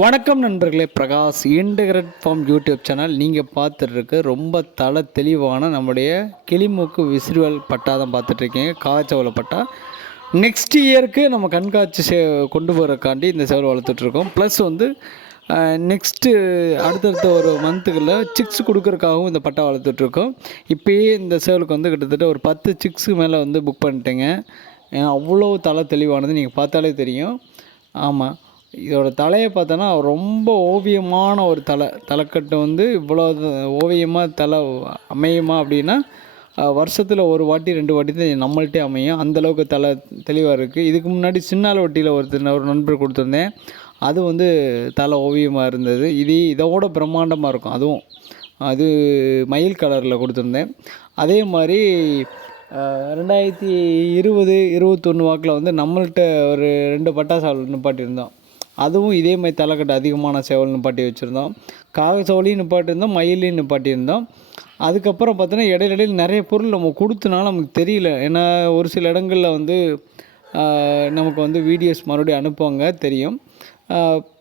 வணக்கம் நண்பர்களே, Prakash integrate form YouTube channel. நீங்கள் பார்த்துட்ருக்கு ரொம்ப தெளிவான நம்முடைய கிளிமூக்கு விசிறுவல் பட்டா தான் பார்த்துட்ருக்கீங்க. காய்ச்சவலை பட்டா நெக்ஸ்ட் இயருக்கு நம்ம கண்காட்சி கொண்டு போகிறக்காண்டி இந்த சேவல் வளர்த்துட்ருக்கோம். ப்ளஸ் வந்து நெக்ஸ்ட்டு அடுத்தடுத்த ஒரு மந்த்துக்குள்ளே சிக்ஸ் கொடுக்குறக்காகவும் இந்த பட்டா வளர்த்துட்ருக்கோம். இப்போயே இந்த சேவலுக்கு வந்து கிட்டத்தட்ட ஒரு 10 சிக்ஸுக்கு மேலே வந்து புக் பண்ணிட்டேங்க. அவ்வளோ தெளிவானது நீங்கள் பார்த்தாலே தெரியும். ஆமாம், இதோட தலையை பார்த்தோன்னா ரொம்ப ஓவியமான ஒரு தலைக்கட்டு வந்து இவ்வளோ ஓவியமாக அமையுமா அப்படின்னா வருஷத்தில் ஒரு வாட்டி 2 வாட்டி தான் நம்மள்கிட்டே அமையும். அந்தளவுக்கு தெளிவாக இருக்குது. இதுக்கு முன்னாடி சின்னால வட்டியில் ஒரு நண்பர் கொடுத்துருந்தேன். அது வந்து ஓவியமாக இருந்தது. இதோட பிரம்மாண்டமாக இருக்கும். அது மயில் கலரில் கொடுத்துருந்தேன். அதே மாதிரி 2020, 21 வாக்கில் வந்து நம்மள்கிட்ட ஒரு 2 பட்டாசாவல் நிப்பாட்டியிருந்தோம். அதுவும் இதே மாதிரி தலைக்கட்டு அதிகமான சேவல் நிப்பாட்டி வச்சுருந்தோம். காகச்சவலையும் நிப்பாட்டியிருந்தோம், மயிலையும் நிப்பாட்டியிருந்தோம். அதுக்கப்புறம் பார்த்தோன்னா இடையில நிறைய பொருள் நம்ம கொடுத்தனால நமக்கு தெரியல. ஏன்னா ஒரு சில இடங்களில் வந்து நமக்கு வந்து வீடியோஸ் மறுபடியும் அனுப்புவாங்க, தெரியும்.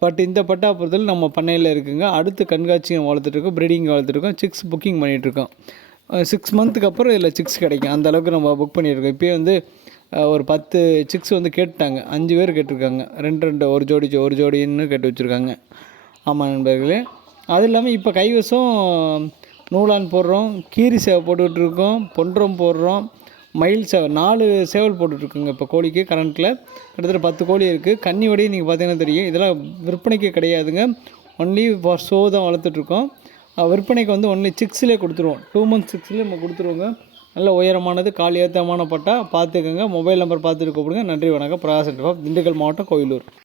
பட் இந்த பட்டா பொறுத்தவரை நம்ம பண்ணையில் இருக்குங்க. அடுத்து கண்காட்சியும் வளர்த்துட்ருக்கோம், ப்ரீடிங் வளர்த்துட்ருக்கோம், சிக்ஸ் புக்கிங் பண்ணிகிட்ருக்கோம். 6 மந்த்துக்கு அப்புறம் இதில் சிக்ஸ் கிடைக்கும். அந்தளவுக்கு நம்ம புக் பண்ணியிருக்கோம். இப்போயே வந்து ஒரு 10 சிக்ஸ் வந்து கேட்டுட்டாங்க. 5 பேர் கேட்டிருக்காங்க. 2 ஒரு ஜோடின்னு கேட்டு வச்சுருக்காங்க. ஆமாம் நண்பர்களே. அது இல்லாமல் இப்போ கைவசம் நூலான் போடுறோம், கீரி சேவை போட்டுக்கிட்டுருக்கோம், பொன்றம் போடுறோம், மயில் சேவை 4 சேவல் போட்டுட்ருக்குங்க. இப்போ கோழிக்கு கரண்ட்டில் கிட்டத்தட்ட 10 கோழி இருக்குது. கன்னி வடையும் நீங்கள் பார்த்தீங்கன்னா தெரியும். இதெல்லாம் விற்பனைக்கு கிடையாதுங்க. ஒன்லி ஃபார் ஷோ தான் வளர்த்துட்ருக்கோம். விற்பனைக்கு வந்து ஒன்லி சிக்ஸ்லேயே கொடுத்துருவோம். 2 மந்த்ஸ் சிக்ஸ்லேயே நம்ம கொடுத்துருவோங்க. நல்ல உயரமானது, கால் ஏற்றமான பட்டா பார்த்துக்கோங்க. மொபைல் நம்பர் பார்த்துட்டு கூப்பிடுங்க. நன்றி, வணக்கம். பிரகாஷ், திண்டுக்கல் மாவட்டம், கோயிலூர்.